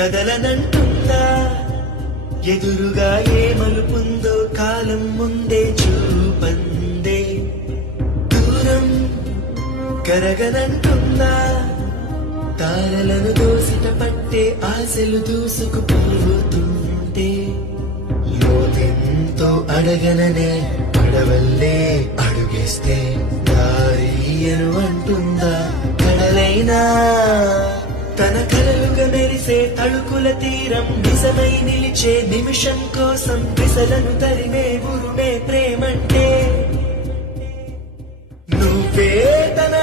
కదలనంటుందా ఎదురుగా ఏ మలుపుందో కాలం ముందే చూపందే దూరం కరగనంటుందా తారలను దోసిట పట్టే ఆశలు దూసుకుపోతుంటే యోతెంతో అడగననే అడవల్లే అడుగేస్తే దారియను అంటుందా కడలైనా తన కలలుగా మెరిసే తళుకుల తీరం నిజమై నిలిచే నిమిషం కోసం విసలను తరిమే ఉరుమే ప్రేమంటే నువ్వే తన